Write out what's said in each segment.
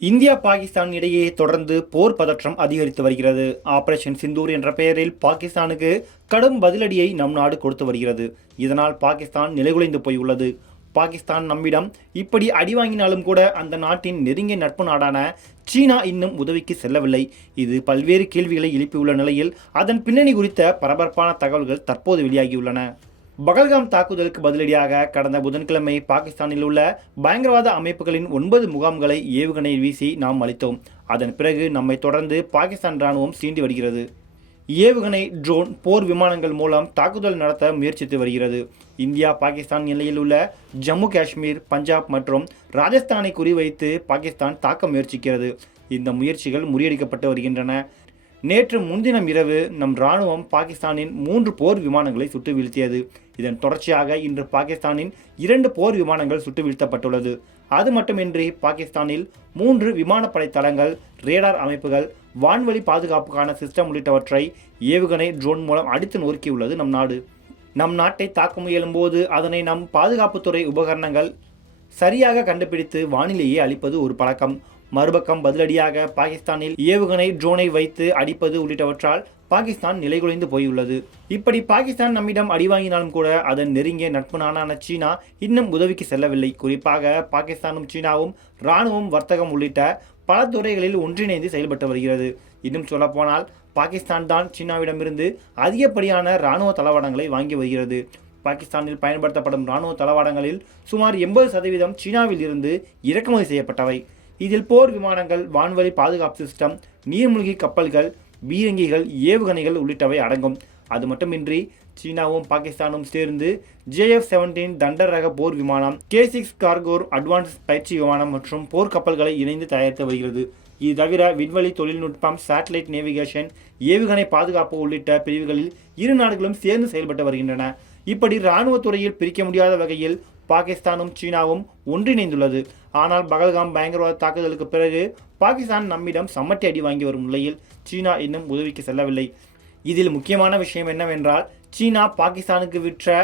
India Pakistan இடையே தொடர்ந்து போர் பதற்றம் அதிகரித்து வருகிறது. ஆபரேஷன் சிந்தூர் என்ற பெயரில் பாகிஸ்தானுக்கு கடும் பதிலடியை நம் நாடு கொடுத்து வருகிறது. இதனால் பாகிஸ்தான் நிலைகுலைந்து போயுள்ளது. பாகிஸ்தான் நம்மிடம் இப்படி அடி வாங்கினாலும் கூட அந்த நாட்டின் நெருங்கிய நட்பு நாடான சீனா இன்னும் உதவிக்கு செல்லவில்லை. இது பல்வேறு கேள்விகளை எழுப்பியுள்ள நிலையில் அதன் பின்னணி குறித்த பரபரப்பான தகவல்கள் தற்போது வெளியாகியுள்ளன. பகல்காம் தாக்குதலுக்கு பதிலடியாக கடந்த புதன்கிழமை பாகிஸ்தானில் உள்ள பயங்கரவாத அமைப்புகளின் ஒன்பது முகாம்களை ஏவுகணை வீசி நாம் அளித்தோம் அதன் பிறகு நம்மை தொடர்ந்து பாகிஸ்தான் ராணுவம் சீண்டி வருகிறது. ஏவுகணை ட்ரோன் போர் விமானங்கள் மூலம் தாக்குதல் நடத்த முயற்சித்து வருகிறது. இந்தியா பாகிஸ்தான் எல்லையில் உள்ள ஜம்மு காஷ்மீர் பஞ்சாப் மற்றும் ராஜஸ்தானை குறிவைத்து பாகிஸ்தான் தாக்க முயற்சிக்கிறது. இந்த முயற்சிகள் முறியடிக்கப்பட்டு வருகின்றன. நேற்று முன்தினம் இரவு நம் ராணுவம் பாகிஸ்தானின் மூன்று போர் விமானங்களை சுட்டு வீழ்த்தியது. இதன் தொடர்ச்சியாக இன்று பாகிஸ்தானின் இரண்டு போர் விமானங்கள் சுட்டு வீழ்த்தப்பட்டுள்ளது. அது மட்டுமின்றி பாகிஸ்தானில் மூன்று விமானப்படை தளங்கள் ரேடார் அமைப்புகள் வான்வழி பாதுகாப்புக்கான சிஸ்டம் உள்ளிட்டவற்றை ஏவுகணை ட்ரோன் மூலம் அடித்து நொறுக்கியுள்ளது நம் நாடு. நம் நாட்டை தாக்க முயலும்போது அதனை நம் பாதுகாப்புத்துறை உபகரணங்கள் சரியாக கண்டுபிடித்து வானிலையே அளிப்பது ஒரு பழக்கம். மறுபக்கம் பதிலடியாக பாகிஸ்தானில் ஏவுகணை ட்ரோனை வைத்து அடிப்பது உள்ளிட்டவற்றால் பாகிஸ்தான் நிலைகுலைந்து போயுள்ளது. இப்படி பாகிஸ்தான் நம்மிடம் அடி வாங்கினாலும் கூட அதன் நெருங்கிய நட்பு நாடான சீனா இன்னும் உதவிக்கு செல்லவில்லை. குறிப்பாக பாகிஸ்தானும் சீனாவும் இராணுவம் வர்த்தகம் உள்ளிட்ட பல துறைகளில் ஒன்றிணைந்து செயல்பட்டு வருகிறது. இன்னும் சொல்லப்போனால் பாகிஸ்தான் தான் சீனாவிடமிருந்து அதிகப்படியான இராணுவ தளவாடங்களை வாங்கி வருகிறது. பாகிஸ்தானில் பயன்படுத்தப்படும் இராணுவ தளவாடங்களில் சுமார் எண்பது சதவீதம் சீனாவில் இருந்து இறக்குமதி செய்யப்பட்டவை. இதில் போர் விமானங்கள் வான்வழி பாதுகாப்பு சிஸ்டம் நீர்மூழ்கி கப்பல்கள் பீரங்கிகள் ஏவுகணைகள் உள்ளிட்டவை அடங்கும். அது மட்டுமின்றி சீனாவும் பாகிஸ்தானும் சேர்ந்து ஜேஎஃப் செவன்டீன் தண்டர் ரக போர் விமானம் கே சிக்ஸ் கார்கோர் அட்வான்ஸ் பயிற்சி விமானம் மற்றும் போர் கப்பல்களை இணைந்து தயாரித்து வருகிறது. இது தவிர விண்வெளி தொழில்நுட்பம் சேட்டலைட் நேவிகேஷன் ஏவுகணை பாதுகாப்பு உள்ளிட்ட பிரிவுகளில் இரு நாடுகளும் சேர்ந்து செயல்பட்டு வருகின்றன. இப்படி இராணுவத் துறையில் பிரிக்க முடியாத வகையில் பாகிஸ்தானும் சீனாவும் ஒன்றிணைந்துள்ளது. ஆனால் பகல்காம் பயங்கரவாத தாக்குதலுக்கு பிறகு பாகிஸ்தான் நம்மிடம் சம்மட்டி அடி வாங்கி வரும் நிலையில் சீனா இன்னும் உதவிக்கு செல்லவில்லை. இதில் முக்கியமான விஷயம் என்னவென்றால் சீனா பாகிஸ்தானுக்கு விற்ற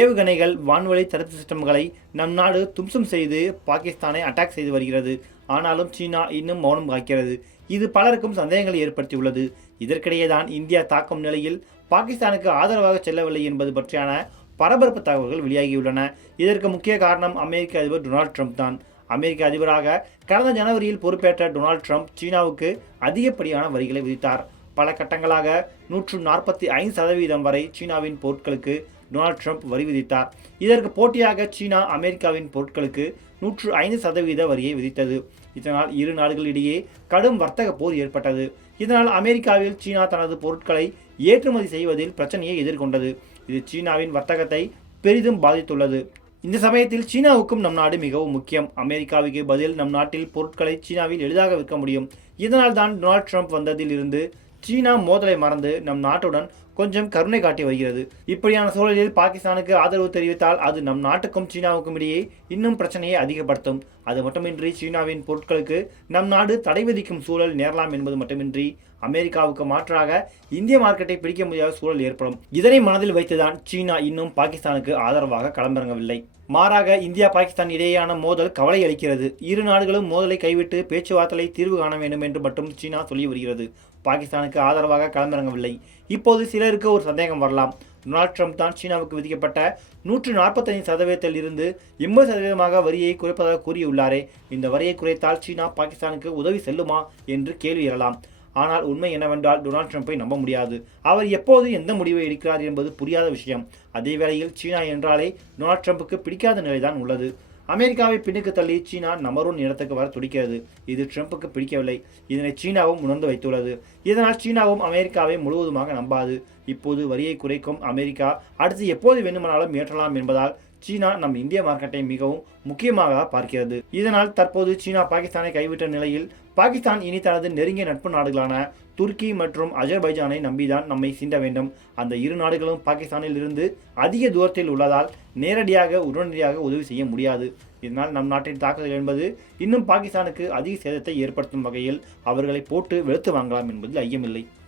ஏவுகணைகள் வான்வழி தடுப்பு சிஸ்டம்களை நம் நாடு தும்சம் செய்து பாகிஸ்தானை அட்டாக் செய்து வருகிறது. ஆனாலும் சீனா இன்னும் மௌனம் காக்கிறது. இது பலருக்கும் சந்தேகங்களை ஏற்படுத்தியுள்ளது. இதற்கிடையே தான் இந்தியா தாக்கும் நிலையில் பாகிஸ்தானுக்கு ஆதரவாக செல்லவில்லை என்பது பற்றியான பரபரப்பு தகவல்கள் வெளியாகியுள்ளன. இதற்கு முக்கிய காரணம் அமெரிக்க அதிபர் டொனால்ட் ட்ரம்ப் தான். அமெரிக்க அதிபராக கடந்த ஜனவரியில் பொறுப்பேற்ற டொனால்ட் ட்ரம்ப் சீனாவுக்கு அதிகப்படியான வரிகளை விதித்தார். பல கட்டங்களாக நூற்று நாற்பத்தி ஐந்து சதவீதம் வரை சீனாவின் பொருட்களுக்கு டொனால்ட் ட்ரம்ப் வரி விதித்தார். இதற்கு போட்டியாக சீனா அமெரிக்காவின் பொருட்களுக்கு நூற்று ஐந்து சதவீத வரியை விதித்தது. இதனால் இரு நாடுகளிடையே கடும் வர்த்தக போர் ஏற்பட்டது. இதனால் அமெரிக்காவில் சீனா தனது பொருட்களை ஏற்றுமதி செய்வதில் பிரச்சனையை எதிர்கொண்டது. இது சீனாவின் வர்த்தகத்தை பெரிதும் பாதித்துள்ளது. இந்த சமயத்தில் சீனாவுக்கும் நம் நாடு மிகவும் முக்கியம். அமெரிக்காவுக்கு பதில் நம் நாட்டில் பொருட்களை சீனாவில் எளிதாக விற்க முடியும். இதனால் தான் டொனால்ட் ட்ரம்ப் வந்ததில் இருந்து சீனா மோதலை மறந்து நம் நாட்டுடன் கொஞ்சம் கருணை காட்டி வருகிறது. இப்படியான சூழலில் பாகிஸ்தானுக்கு ஆதரவு தெரிவித்தால் அது நம் நாட்டுக்கும் சீனாவுக்கும் இடையே இன்னும் பிரச்சனையை அதிகப்படுத்தும். அது மட்டுமின்றி சீனாவின் பொருட்களுக்கு நம் நாடு தடை விதிக்கும் சூழல் நேரலாம் என்பது மட்டுமின்றி அமெரிக்காவுக்கு மாற்றாக இந்திய மார்க்கெட்டை பிடிக்க முடியாத சூழல் ஏற்படும். இதனை மனதில் வைத்துதான் சீனா இன்னும் பாகிஸ்தானுக்கு ஆதரவாக களமிறங்கவில்லை. மாறாக இந்தியா பாகிஸ்தான் இடையேயான மோதல் கவலை அளிக்கிறது. இரு நாடுகளும் மோதலை கைவிட்டு பேச்சுவார்த்தை தீர்வு காண வேண்டும் என்று மட்டும் சீனா சொல்லி வருகிறது. பாகிஸ்தானுக்கு ஆதரவாக களமிறங்கவில்லை. இப்போது சிலருக்கு ஒரு சந்தேகம் வரலாம். டொனால்ட் ட்ரம்ப் தான் சீனாவுக்கு விதிக்கப்பட்ட நூற்று நாற்பத்தைந்து சதவீதத்தில் இருந்து எண்பது சதவீதமாக வரியை குறைப்பதாக கூறியுள்ளாரே. இந்த வரியை குறைத்தால் சீனா பாகிஸ்தானுக்கு உதவி செல்லுமா என்று கேள்வி எழலாம் ஆனால் உண்மை என்னவென்றால் டொனால்ட் ட்ரம்ப்பை நம்ப முடியாது. அவர் எப்போது எந்த முடிவை எடுக்கிறார் என்பது புரியாத விஷயம். அதே வேளையில் சீனா என்றாலே டொனால்ட் ட்ரம்ப்புக்கு பிடிக்காத நிலைதான் உள்ளது. அமெரிக்காவை பின்னுக்கு தள்ளி சீனா நம்பர் ஒன் இடத்துக்கு வர துடிக்கிறது. இது ட்ரம்ப்புக்கு பிடிக்கவில்லை. இதனை சீனாவும் உணர்ந்து வைத்துள்ளது. இதனால் சீனாவும் அமெரிக்காவை முழுவதுமாக நம்பாது. இப்போது வரியை குறைக்கும் அமெரிக்கா அடுத்து எப்போது வேண்டுமானாலும் ஏற்றலாம் என்பதால் சீனா நம் இந்திய மார்க்கெட்டை மிகவும் முக்கியமாக பார்க்கிறது. இதனால் தற்போது சீனா பாகிஸ்தானை கைவிட்ட நிலையில் பாகிஸ்தான் இனி தனது நெருங்கிய நட்பு நாடுகளான துருக்கி மற்றும் அஜர்பைஜானை நம்பிதான் நம்மை சீண்ட வேண்டும். அந்த இரு நாடுகளும் பாகிஸ்தானில் இருந்து அதிக தூரத்தில் உள்ளதால் நேரடியாக உடனடியாக உதவி செய்ய முடியாது. இதனால் நம் நாட்டின் தாக்குதல் என்பது இன்னும் பாகிஸ்தானுக்கு அதிக சேதத்தை ஏற்படுத்தும் வகையில் அவர்களை போட்டு வெளுத்து வாங்கலாம் என்பதில் ஐயமில்லை.